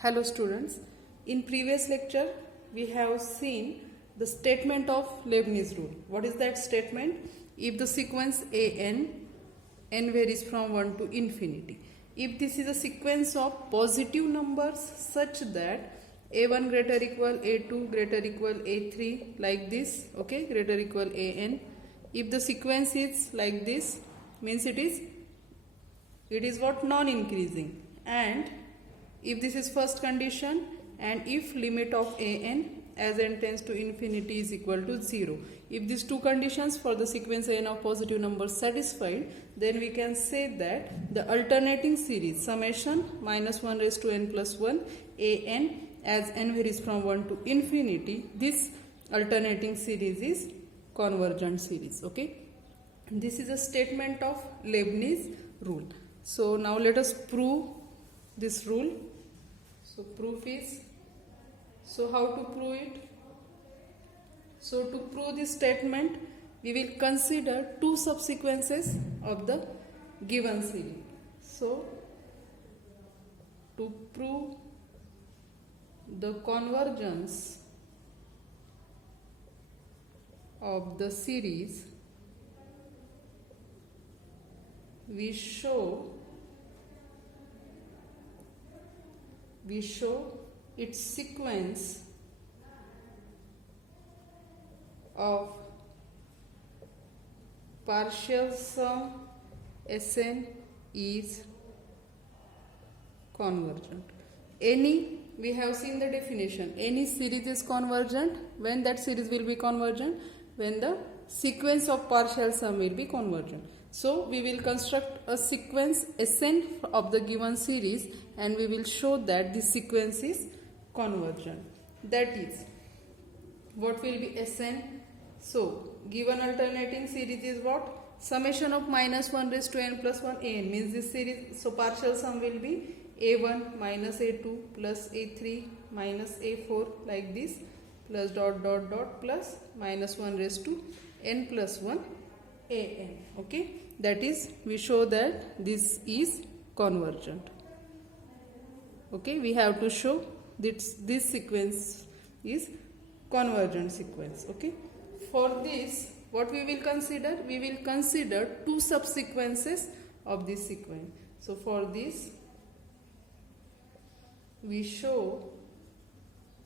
Hello students, in previous lecture we have seen the statement of Leibniz rule. What is that statement? If the sequence n varies from 1 to infinity. If this is a sequence of positive numbers such that a1 greater equal a2 greater equal a3 like this, okay, greater equal an. If the sequence is like this, means it is what? Non-increasing. And if this is first condition, and if limit of an as n tends to infinity is equal to 0. If these two conditions for the sequence n of positive numbers satisfied, then we can say that the alternating series summation minus 1 raised to n plus 1 an as n varies from 1 to infinity, this alternating series is convergent series. Okay, this is a statement of Leibniz rule. So now let us prove this rule. So proof is, so how to prove it? So to prove this statement, we will consider two subsequences of the given series. So to prove the convergence of the series, we show its sequence of partial sum Sn is convergent. Any, we have seen the definition, any series is convergent when that series will be convergent, when the sequence of partial sum will be convergent. So we will construct a sequence Sn of the given series and we will show that this sequence is convergent. That is, what will be Sn? So given alternating series is what? Summation of minus 1 raised to n plus 1 an, means this series, so partial sum will be a1 minus a2 plus a3 minus a4 like this, plus dot dot dot plus minus 1 raised to n plus 1 an. Okay, that is, we show that this is convergent. Okay, we have to show this sequence is convergent sequence. Okay, for this what we will consider? We will consider two subsequences of this sequence. So for this we show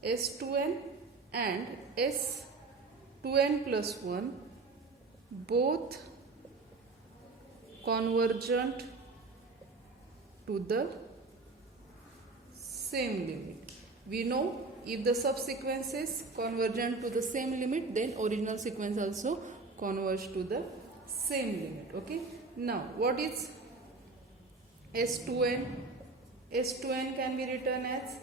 S2n and S2n plus 1 both convergent to the same limit. We know if the subsequence is convergent to the same limit, then original sequence also converge to the same limit. Okay, now what is S2n? S2n can be written as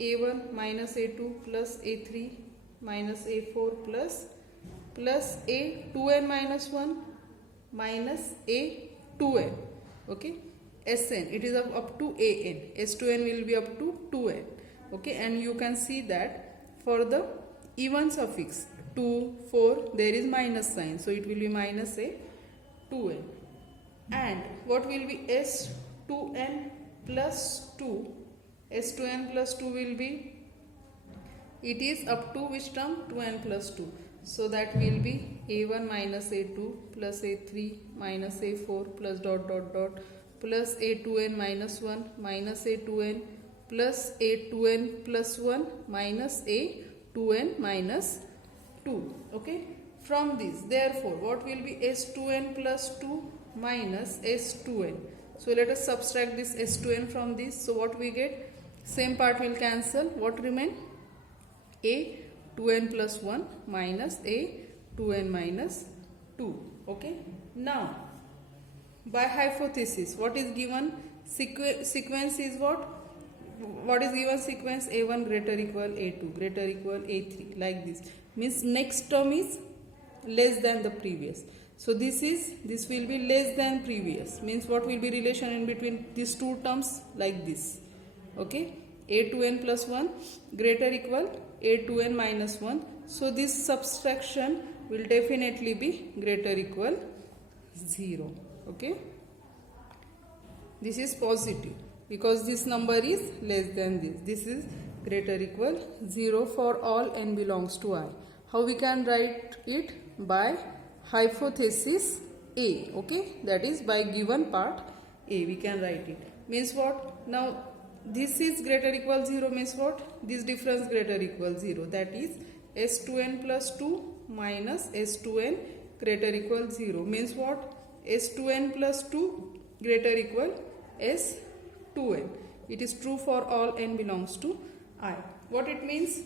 a1 minus a2 plus a3 minus a4 plus a2n minus 1 minus a2n. Okay, Sn, it is up to an. S2n will be up to 2n. Okay, and you can see that for the even suffix 2, 4, there is minus sign, so it will be minus a 2n. And what will be S2n plus 2? S2n plus 2 will be, it is up to which term? 2n plus 2. So that will be a1 minus a2 plus a3 minus a4 plus dot dot dot plus a2n minus 1 minus a2n plus a2n plus 1 minus a2n minus 2. Okay, from this, therefore what will be S2n plus 2 minus S2n? So let us subtract this S2n from this. So what we get? Same part will cancel. What remain? A2n plus 1 minus A2n minus 2. Okay. Now, by hypothesis, what is given? Sequence is what? What is given sequence? A1 greater equal A2 greater equal A3 like this. Means next term is less than the previous. So this will be less than previous. Means what will be relation in between these two terms? Like this. Okay, a2n plus 1 greater equal a2n minus 1. So this subtraction will definitely be greater equal 0. Okay, this is positive. because this number is less than this. This is greater equal 0 for all n belongs to I. How we can write it? By hypothesis A. Okay, that is by given part A we can write it. Means what? Now this is greater equal 0 means what? This difference greater equal 0, that is S2n plus 2 minus S2n greater equal 0 means what? S2n plus 2 greater equal S2n. It is true for all n belongs to I. What it means?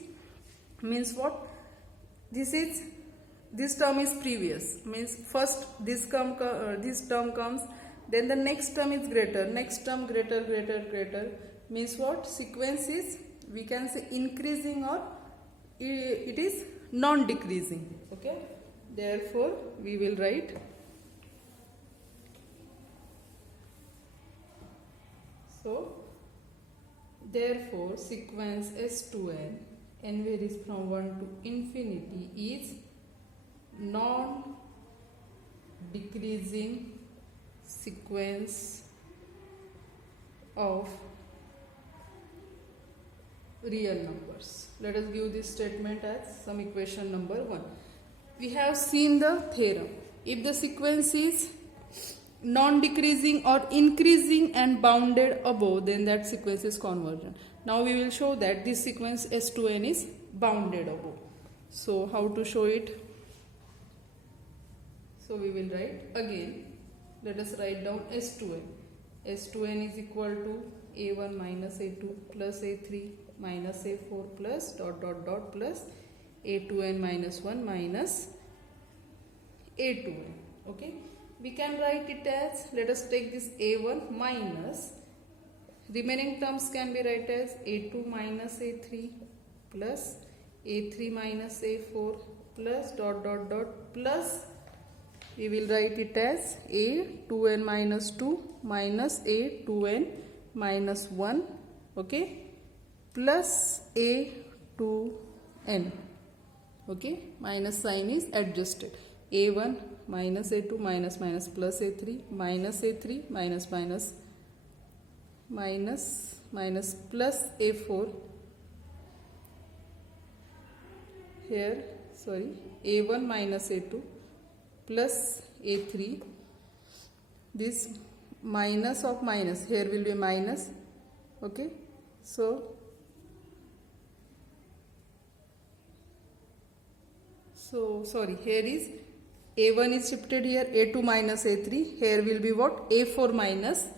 Means what? This term is previous, means first this term comes, then the next term is greater, next term greater, means what? Sequence is, we can say, increasing or it is non-decreasing. Okay, therefore we will write therefore sequence S2n, n varies from 1 to infinity, is non-decreasing sequence of real numbers. Let us give this statement as some equation number 1. We have seen the theorem. If the sequence is non-decreasing or increasing and bounded above, then that sequence is convergent. Now we will show that this sequence S2n is bounded above. So how to show it? So we will write again. Let us write down S2n. S2n is equal to A1 minus A2 plus A3 minus A4 plus plus A2n minus 1 minus A2n. Okay. We can write it as, let us take this A1 minus, remaining terms can be write as A2 minus A3 plus A3 minus A4 plus plus we will write it as A2n minus 2 minus A2n minus 1, okay, plus A2n, okay, minus sign is adjusted, A1 minus A2 minus plus A3 minus A3 minus plus A4 here, sorry, A1 minus A2 plus A3, this minus of minus, here will be minus, okay, so sorry, here is A1 is shifted here, A2 minus A3, here will be what? A4 minus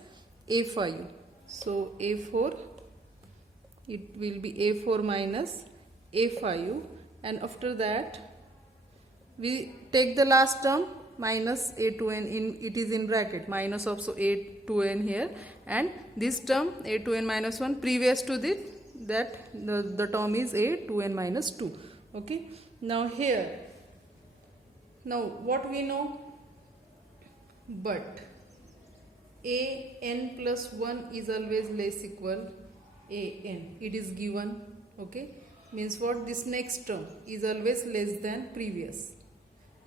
A5. So A4, it will be A4 minus A5, and after that we take the last term minus A2n, it is in bracket, minus of so A2n here, and this term A2n minus 1, previous to this, that the term is A2n minus 2. Okay, now here, now what we know? But an plus 1 is always less equal an. It is given. Okay, means what? This next term is always less than previous,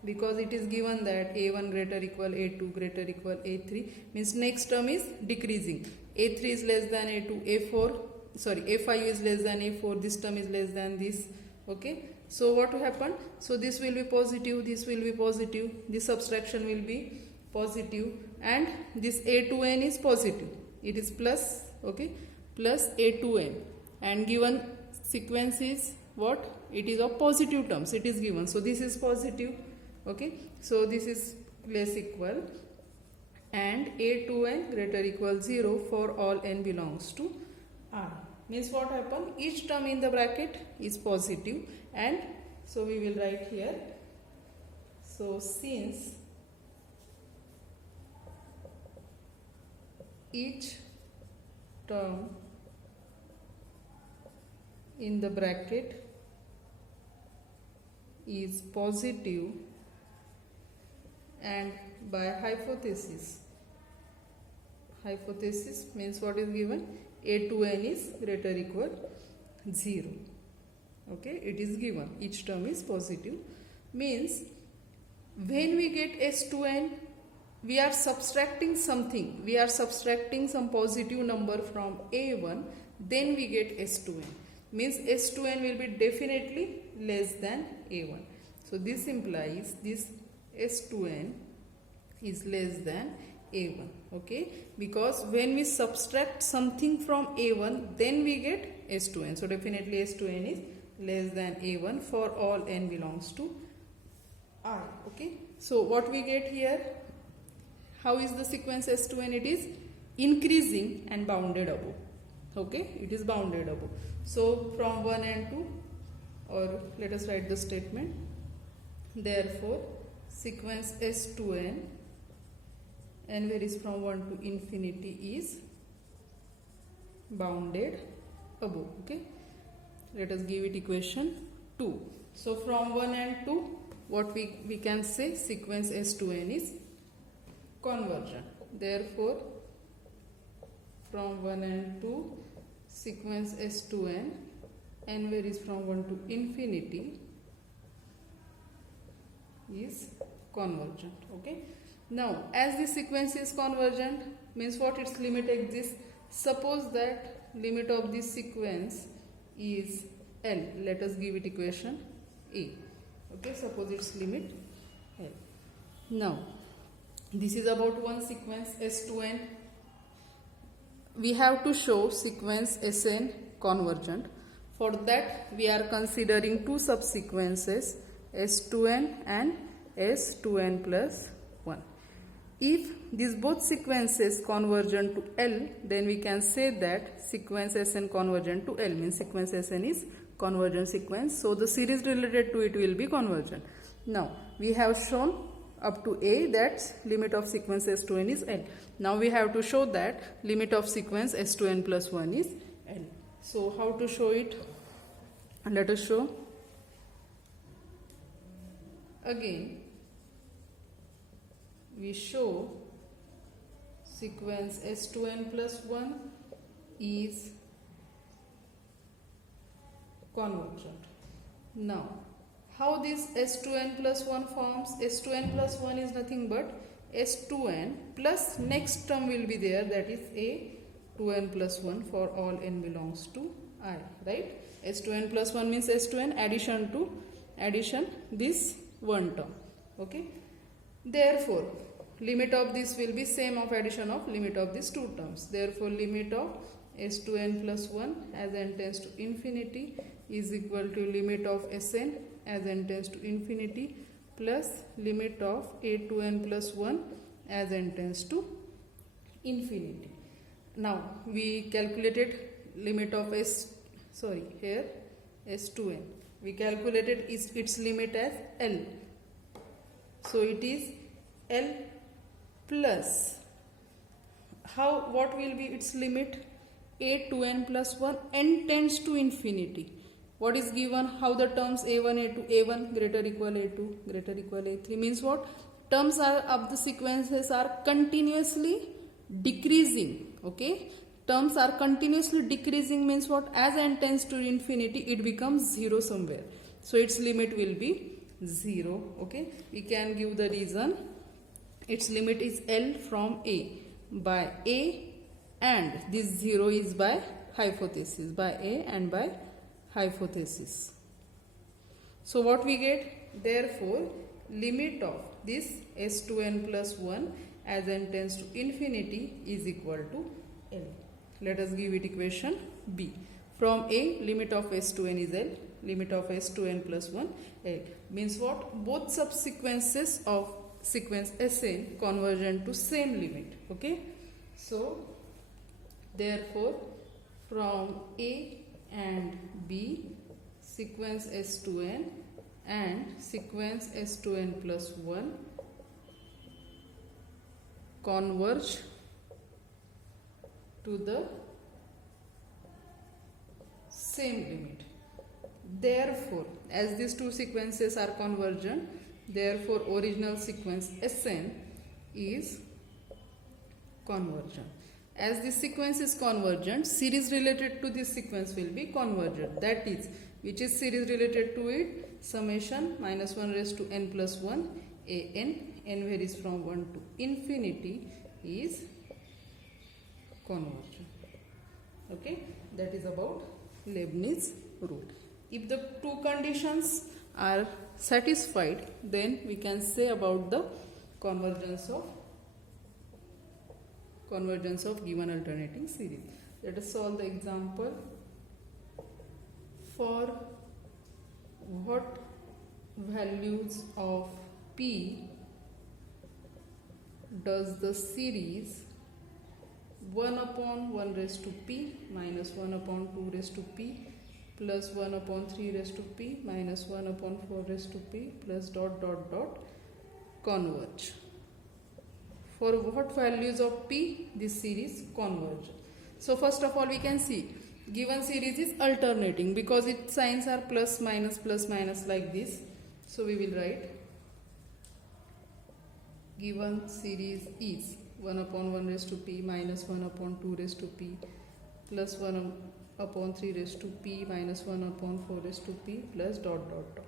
because it is given that a1 greater equal a2 greater equal a3, means next term is decreasing. A3 is less than a2, a5 is less than a4, this term is less than this. Okay, so what will happen? So this will be positive, this will be positive, this subtraction will be positive, and this a2n is positive, it is plus, okay, plus a2n, and given sequence is what? It is of positive terms, it is given, so this is positive. Okay, so this is less equal, and a2n greater equal 0 for all n belongs to R. Means what happen? Each term in the bracket is positive, and so we will write here. So since each term in the bracket is positive, and by hypothesis means what is given? A2n is greater equal 0. Okay, it is given, each term is positive, means when we get S2n, we are subtracting something, we are subtracting some positive number from A1, then we get S2n. Means S2n will be definitely less than A1. So this implies this S2n is less than A1. Okay, because when we subtract something from A1, then we get S2n. So definitely S2n is less than A1 for all n belongs to I. Okay, so what we get here, how is the sequence S2n? It is increasing and bounded above. Okay, it is bounded above. So from 1 and 2, or let us write the statement. Therefore, sequence S2n, n varies from 1 to infinity, is bounded above. Okay, let us give it equation 2. So from 1 and 2, what we can say, sequence S2n is convergent. Therefore, from 1 and 2, sequence S2n, n varies from 1 to infinity, is convergent. Okay, now as the sequence is convergent, means what? Its limit exists. Suppose that limit of this sequence is L. Let us give it equation A. Okay, suppose its limit L. Now this is about one sequence S2n. We have to show sequence Sn convergent. For that we are considering two subsequences, S2n and S2n plus 1. If these both sequences convergent to L, then we can say that sequence Sn convergent to L, means sequence Sn is convergent sequence. So the series related to it will be convergent. Now we have shown up to A that limit of sequence S2n is L. Now we have to show that limit of sequence S2n plus 1 is L. So how to show it? Let us show. Again, we show sequence S2n plus 1 is convergent. Now, how this S2n plus 1 forms? S2n plus 1 is nothing but S2n plus next term will be there, that is A 2n plus 1 for all n belongs to I, right? S2n plus 1 means S2n addition this one term. Okay, therefore limit of this will be same of addition of limit of these two terms. Therefore limit of S2n plus 1 as n tends to infinity is equal to limit of Sn as n tends to infinity plus limit of A2n plus 1 as n tends to infinity. Now we calculated limit of S2n. We calculated its limit as L. So it is L plus, what will be its limit? A2n plus 1, n tends to infinity. What is given? How the terms A1, A2, A1 greater equal A2 greater equal A3 means what? Terms of the sequences are continuously decreasing. Okay, terms are continuously decreasing means what? As n tends to infinity, it becomes 0 somewhere. So its limit will be 0. Okay, we can give the reason. Its limit is L from A by A, and this 0 is by hypothesis, by A and by hypothesis. So what we get? Therefore limit of this S2n plus 1 as n tends to infinity is equal to L. Let us give it equation B. From A, limit of S2n is L, limit of S2n plus 1 L. Means what? Both subsequences of sequence Sn convergent to same limit. Okay, so therefore from A and B, sequence S2n and sequence S2n plus 1 converge to the same limit. Therefore, as these two sequences are convergent, therefore original sequence Sn is convergent. As this sequence is convergent, series related to this sequence will be convergent. That is, which is series related to it? Summation minus 1 raised to n plus 1 an n varies from 1 to infinity is convergent. Okay, that is about Leibniz rule. If the two conditions are satisfied, then we can say about the convergence of given alternating series. Let us solve the example. For what values of p does the series 1 upon 1 raised to p minus 1 upon 2 raised to p plus 1 upon 3 raised to p minus 1 upon 4 raised to p plus dot dot dot converge? For what values of p this series converge? So first of all, we can see given series is alternating because its signs are plus minus like this. So we will write given series is 1 upon 1 raised to p minus 1 upon 2 raised to p plus 1 upon 3 raised to p minus 1 upon 4 raised to p plus dot dot dot.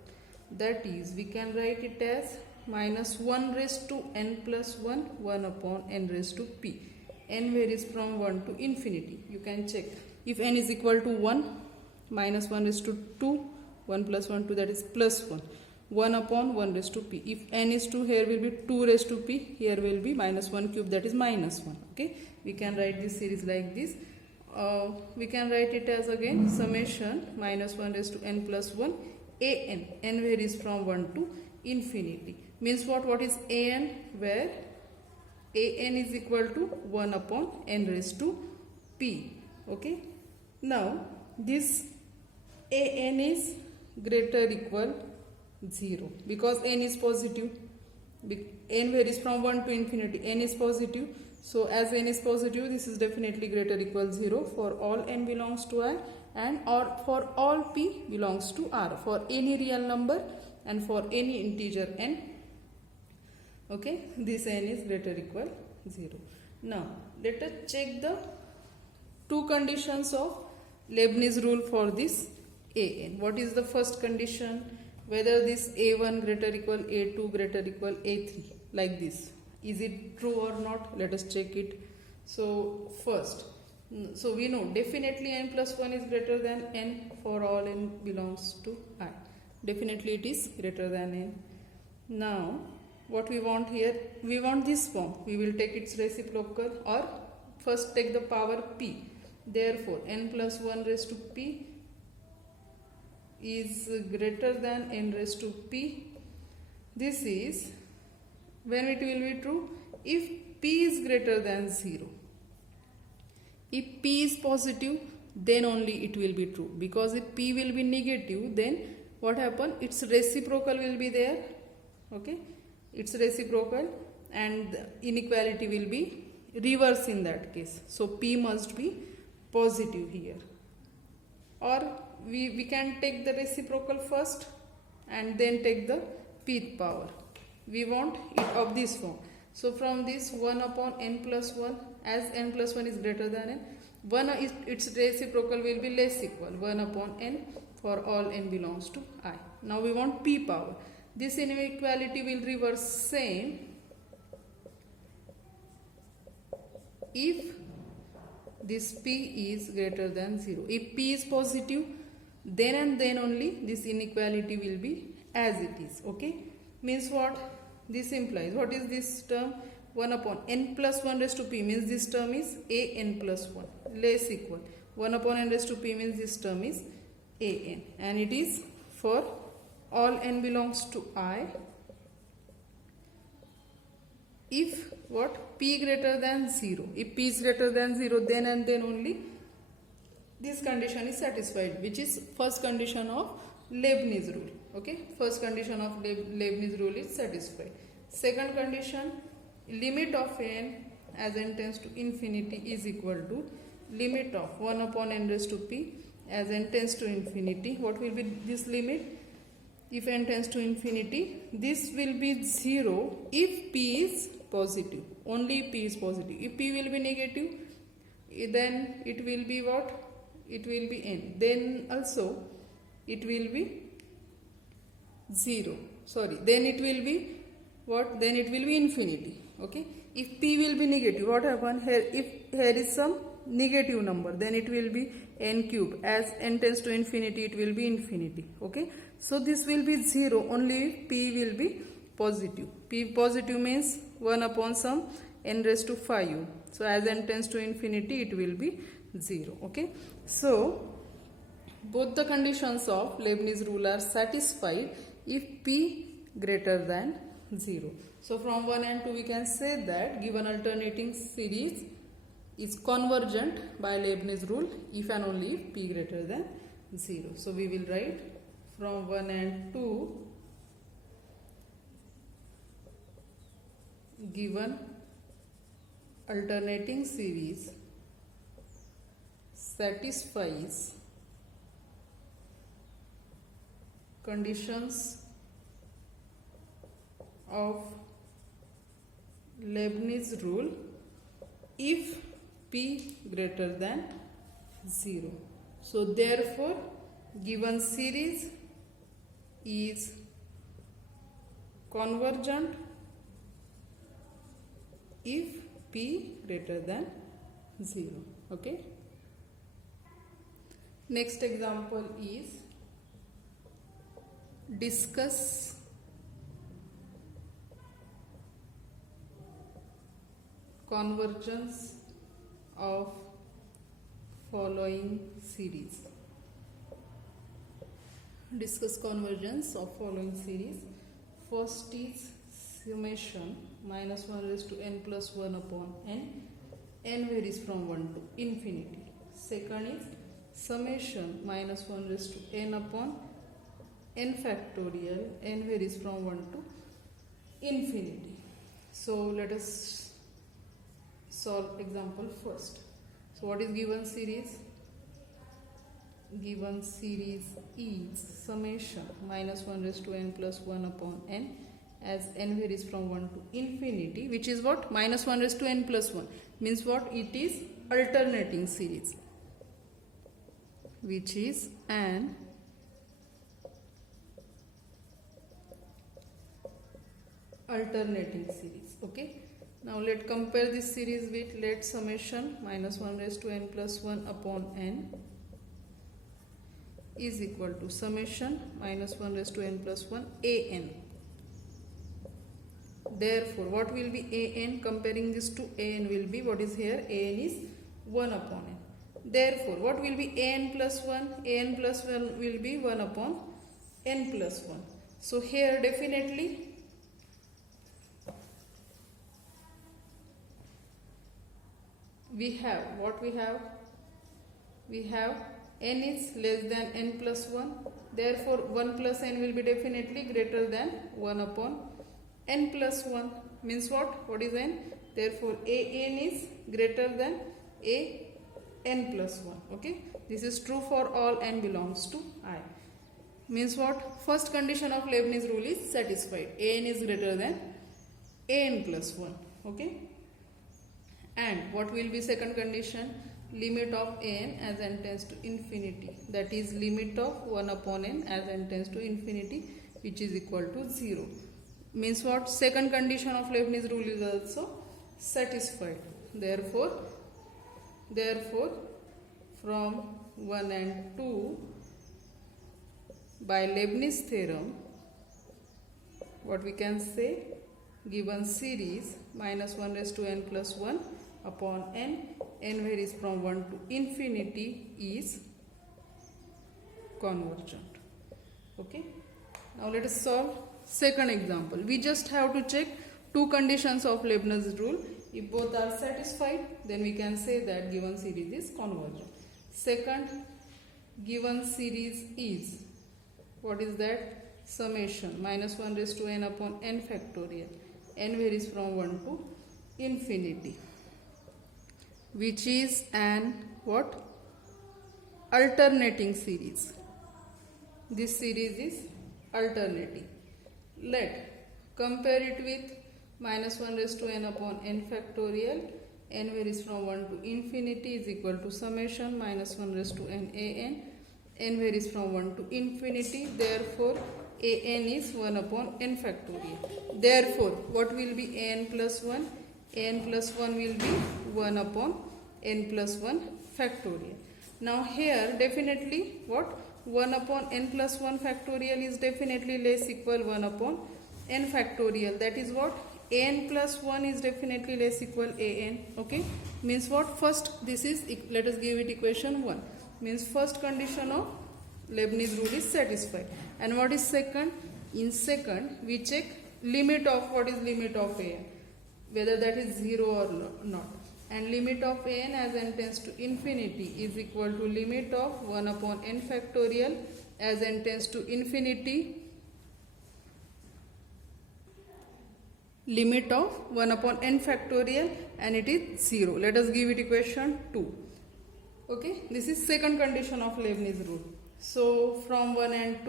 That is, we can write it as minus 1 raised to n plus 1, 1 upon n raised to p. N varies from 1 to infinity. You can check. If n is equal to 1, minus 1 raised to 2, 1 plus 1, 2, that is plus 1. 1 upon 1 raised to p. If n is 2, here will be 2 raised to p. Here will be minus 1 cube, that is minus 1. Okay, we can write this series like this. We can write it as again summation minus 1 raised to n plus 1 an. N varies from 1 to infinity. Means what is an? Where an is equal to 1 upon n raised to p. Okay. Now this an is greater or equal 0 because n is positive. N varies from 1 to infinity. N is positive. So as n is positive, this is definitely greater or equal 0 for all n belongs to I and or for all p belongs to R, for any real number and for any integer n. Okay, this n is greater or equal 0. Now let us check the two conditions of Leibniz rule for this an. What is the first condition? Whether this a1 greater or equal a2 greater or equal a3, like this. Is it true or not? Let us check it. So first, so we know definitely n plus 1 is greater than n for all n belongs to I. Definitely it is greater than n. Now what we want here? We want this form. We will take its reciprocal or first take the power p. Therefore n plus 1 raised to p is greater than n raised to p. This is when it will be true if p is greater than 0. If p is positive, then only it will be true, because if p will be negative, then what happen? Its reciprocal will be there. Okay, its reciprocal and inequality will be reverse in that case. So p must be positive here, or we can take the reciprocal first and then take the pth power. We want it of this form. So from this 1 upon n plus 1, as n plus 1 is greater than n, 1 is its reciprocal will be less equal 1 upon n for all n belongs to I. Now we want p power. This inequality will reverse same if this p is greater than 0. If p is positive, then and then only this inequality will be as it is. Okay, means what this implies? What is this term? 1 upon n plus 1 raised to p means this term is a n plus 1 less equal 1 upon n raised to p means this term is a n, and it is for all n belongs to I if what? P greater than 0. If p is greater than 0, then and then only this condition is satisfied, which is first condition of Leibniz rule. Okay, first condition of Leibniz rule is satisfied. Second condition, limit of n as n tends to infinity is equal to limit of 1 upon n raised to p as n tends to infinity. What will be this limit? If n tends to infinity, this will be 0 if p is positive. Only if p is positive. If p will be negative, then it will be what? It will be n. Then also it will be 0. Sorry. Then it will be what? Then it will be infinity. Okay. If p will be negative, what happen here? If here is some negative number, then it will be n cube. As n tends to infinity, it will be infinity. Okay. So this will be 0 only if p will be positive. P positive means 1 upon some n raised to 5u. So as n tends to infinity, it will be 0. Okay. So both the conditions of Leibniz rule are satisfied if p greater than 0. So from 1 and 2 we can say that given alternating series is convergent by Leibniz rule if and only if p greater than 0. So we will write from 1 and 2 given alternating series satisfies conditions of Leibniz rule if p greater than 0. So therefore given series is convergent if p greater than 0. Okay. Next example is discuss convergence of following series. Discuss convergence of following series. First is summation minus 1 raised to n plus 1 upon n. N varies from 1 to infinity. Second is summation minus 1 raised to n upon n factorial. N varies from 1 to infinity. So let us solve example first. So what is given series? Given series is summation minus 1 raised to n plus 1 upon n, as n varies from 1 to infinity, which is what? Minus 1 raised to n plus 1 means what? It is alternating series, which is an alternating series. Okay. Now let compare this series with let summation minus 1 raised to n plus 1 upon n is equal to summation minus 1 raised to n plus 1 an. Therefore what will be an? Comparing this to an will be, what is here? An is 1 upon n. Therefore what will be an plus 1? An plus 1 will be 1 upon n plus 1. So here definitely we have what we have? We have n is less than n plus 1. Therefore 1 plus n will be definitely greater than 1 upon n plus 1. Means what? What is n? Therefore an is greater than n plus 1. Okay. This is true for all n belongs to I. Means what? First condition of Leibniz rule is satisfied. An is greater than n plus 1. Okay. And what will be second condition? Limit of n as n tends to infinity, that is limit of 1 upon n as n tends to infinity, which is equal to 0. Means what? Second condition of Leibniz rule is also satisfied. Therefore from 1 and 2 by Leibniz theorem, what we can say? Given series minus 1 raised to n plus 1 upon n, n varies from 1 to infinity, is convergent. Okay. Now let us solve second example. We just have to check two conditions of Leibniz rule. If both are satisfied, then we can say that given series is convergent. Second, given series is, what is that? Summation minus 1 raised to n upon n factorial. N varies from 1 to infinity, which is an what? Alternating series. This series is alternating. Let compare it with minus 1 raised to n upon n factorial. N varies from 1 to infinity is equal to summation minus 1 raised to n an. N varies from 1 to infinity. Therefore an is 1 upon n factorial. Therefore, what will be an plus 1? An plus 1 will be 1 upon n plus 1 factorial. Now here definitely what? 1 upon n plus 1 factorial is definitely less equal 1 upon n factorial. That is what? N plus 1 is definitely less equal an. Okay, means what? First, this is, let us give it equation 1, means first condition of Leibniz rule is satisfied. And what is second? In second, we check limit of, what is limit of an, whether that is 0 or not. And limit of an as n tends to infinity is equal to limit of 1 upon n factorial as n tends to infinity, limit of 1 upon n factorial, and it is 0. Let us give it equation 2. Okay, this is second condition of Leibniz rule. So from 1 and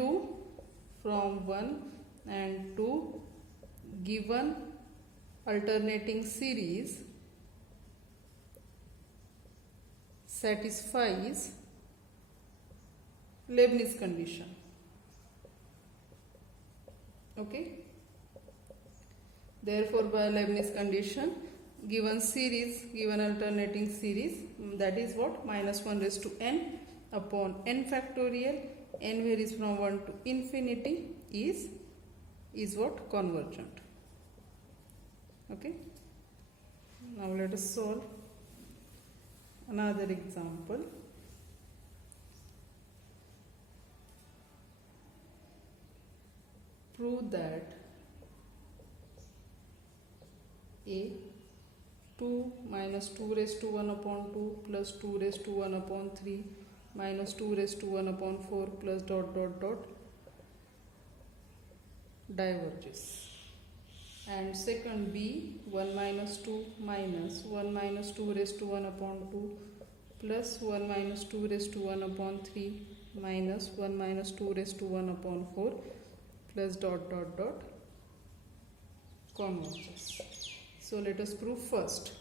2, given alternating series satisfies Leibniz condition. Okay, therefore by Leibniz condition, given series, given alternating series, that is what? Minus 1 raised to n upon n factorial, n varies from 1 to infinity, is what? Convergent. Okay, now let us solve another example. Prove that a 2 minus 2 raised to 1 upon 2 plus 2 raised to 1 upon 3 minus 2 raised to 1 upon 4 plus dot dot dot diverges. And second, b 1 minus 2 minus 1 minus 2 raised to 1 upon 2 plus 1 minus 2 raised to 1 upon 3 minus 1 minus 2 raised to 1 upon 4 plus dot dot dot converges. So let us prove first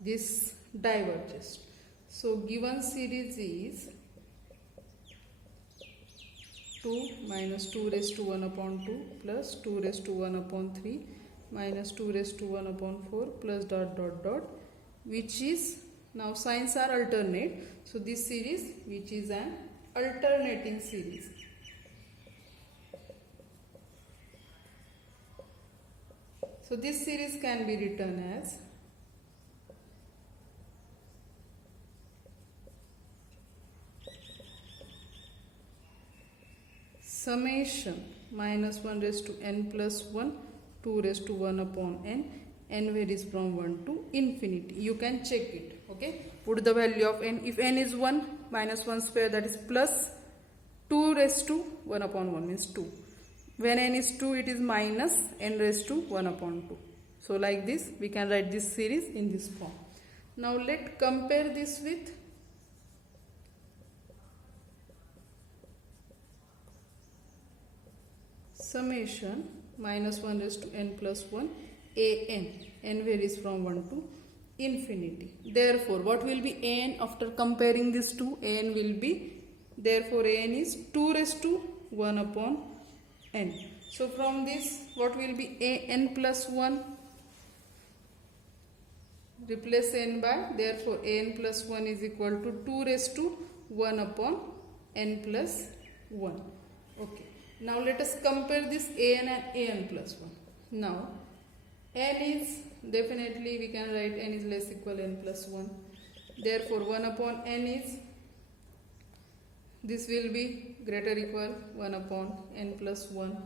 this diverges. So given series is 2 minus 2 raised to 1 upon 2 plus 2 raised to 1 upon 3 minus 2 raised to 1 upon 4 plus dot dot dot, which is, now signs are alternate, so this series which is an alternating series. So this series can be written as summation minus 1 raised to n plus 1, 2 raised to 1 upon n, n varies from 1 to infinity. You can check it. Okay, put the value of n. If n is 1, minus 1 square, that is plus 2 raised to 1 upon 1 means 2. When n is 2, it is minus n raised to 1 upon 2. So like this, we can write this series in this form. Now let compare this with summation minus 1 raised to n plus 1 an. N varies from 1 to infinity. Therefore, what will be an after comparing these two? An will be, therefore an is 2 raised to 1 upon n. So from this, what will be an plus 1? Replace n by, therefore an plus 1 is equal to 2 raised to 1 upon n plus 1. Okay. Now let us compare this an and an plus 1. Now n is, definitely we can write n is less equal n plus 1. Therefore 1 upon n is, this will be greater equal 1 upon n plus 1.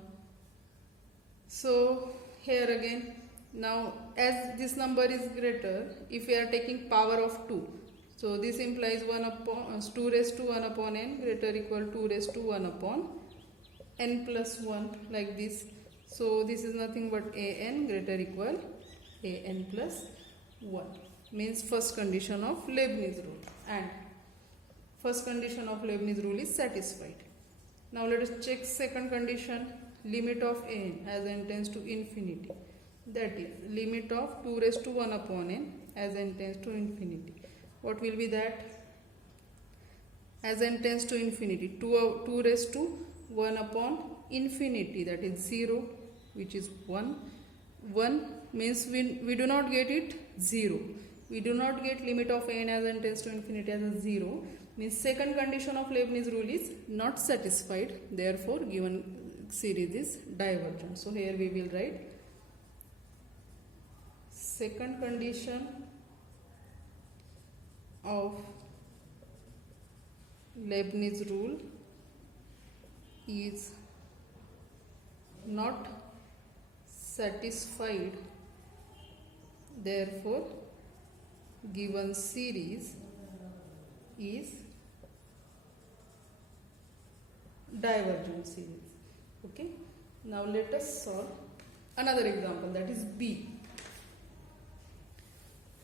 So here again, now as this number is greater, if we are taking power of 2, so this implies 1 upon 2 raised to 1 upon n greater equal 2 raised to 1 upon n plus 1, like this. So this is nothing but an greater equal an plus 1, means first condition of Leibniz rule, and first condition of Leibniz rule is satisfied. Now let us check second condition, limit of n as n tends to infinity, that is limit of 2 raised to 1 upon n as n tends to infinity. What will be that? As n tends to infinity, 2 raised to 1 upon infinity, that is 0, which is 1. 1 means we do not get it 0. We do not get limit of n as n tends to infinity as a 0. Means second condition of Leibniz rule is not satisfied. Therefore, given series is divergent. So here we will write second condition of Leibniz rule is not satisfied. Therefore, given series is divergent series. Okay. Now let us solve another example, that is B.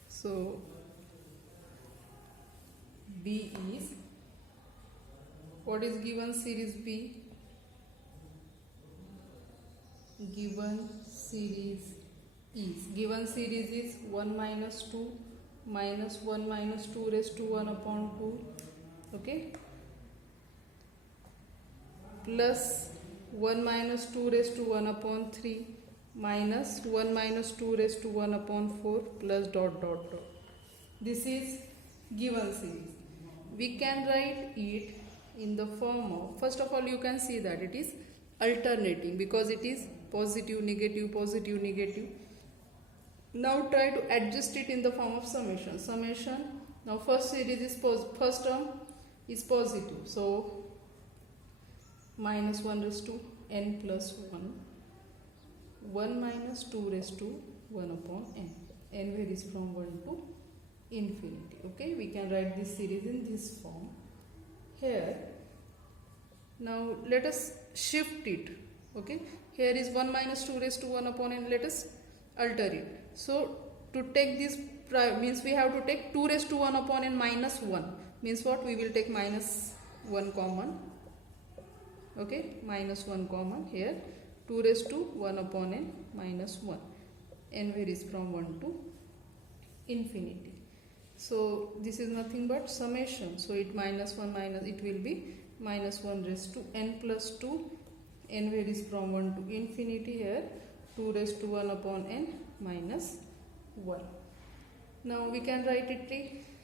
So B is, what is given series B? Given series is 1 minus 2 minus 1 minus 2 raised to 1 upon 2, okay, plus 1 minus 2 raised to 1 upon 3 minus 1 minus 2 raised to 1 upon 4 plus dot dot dot. This is given series. We can write it in the form of, first of all you can see that it is alternating because it is positive, negative, positive, negative. Now try to adjust it in the form of summation. Summation, now first series is first term is positive, so minus 1 raised to n plus 1, 1 minus 2 raised to 1 upon n. N varies from 1 to infinity. Okay, we can write this series in this form. Here, now let us shift it. Okay, here is 1 minus 2 raised to 1 upon n. Let us alter it. So to take this means we have to take 2 raised to 1 upon n minus 1. Means what? We will take minus 1 common. Okay, minus 1 common here. 2 raised to 1 upon n minus 1. N varies from 1 to infinity. So this is nothing but summation. So it minus 1 minus, it will be minus 1 raised to n plus 2. N varies from 1 to infinity here. 2 raised to 1 upon n minus 1. Now we can write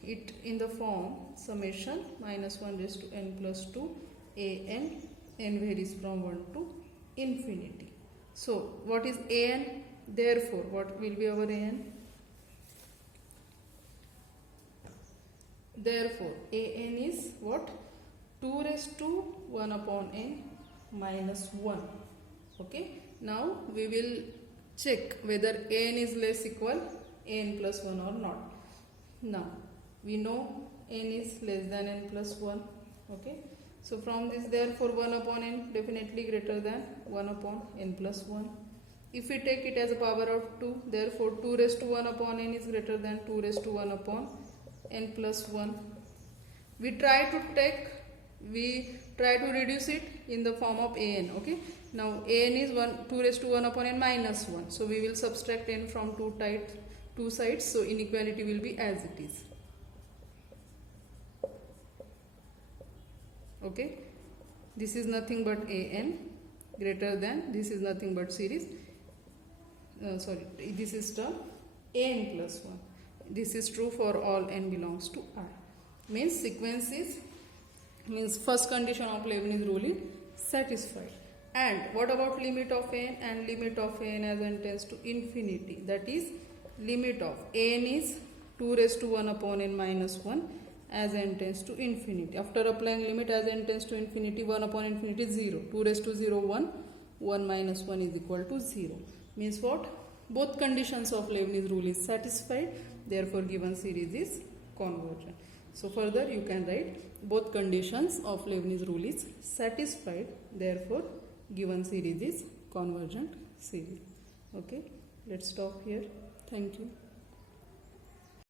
it in the form summation minus 1 raised to n plus 2 an. N varies from 1 to infinity. So what is an? Therefore, what will be our an? Therefore, an is what? 2 raised to 1 upon n minus 1. Okay. Now we will check whether n is less equal n plus 1 or not. Now we know n is less than n plus 1. Okay. So from this, therefore 1 upon n definitely greater than 1 upon n plus 1. If we take it as a power of 2, therefore 2 raised to 1 upon n is greater than 2 raised to 1 upon n plus 1. We try to reduce it in the form of an. Okay. Now an is 2 raised to 1 upon n minus 1. So we will subtract n from two sides. So inequality will be as it is. Okay. This is nothing but an greater than, this is nothing but series. This is term n plus 1. This is true for all n belongs to R. Means sequence is, means first condition of Leibniz rule is satisfied. And what about limit of n and limit of n as n tends to infinity? That is limit of n is 2 raised to 1 upon n minus 1 as n tends to infinity. After applying limit as n tends to infinity, 1 upon infinity is 0. 2 raised to 0, 1. 1 minus 1 is equal to 0. Means what? Both conditions of Leibniz rule is satisfied. Therefore, given series is convergent. So further you can write both conditions of Leibniz rule is satisfied. Therefore, given series is convergent series. Okay. Let's stop here. Thank you.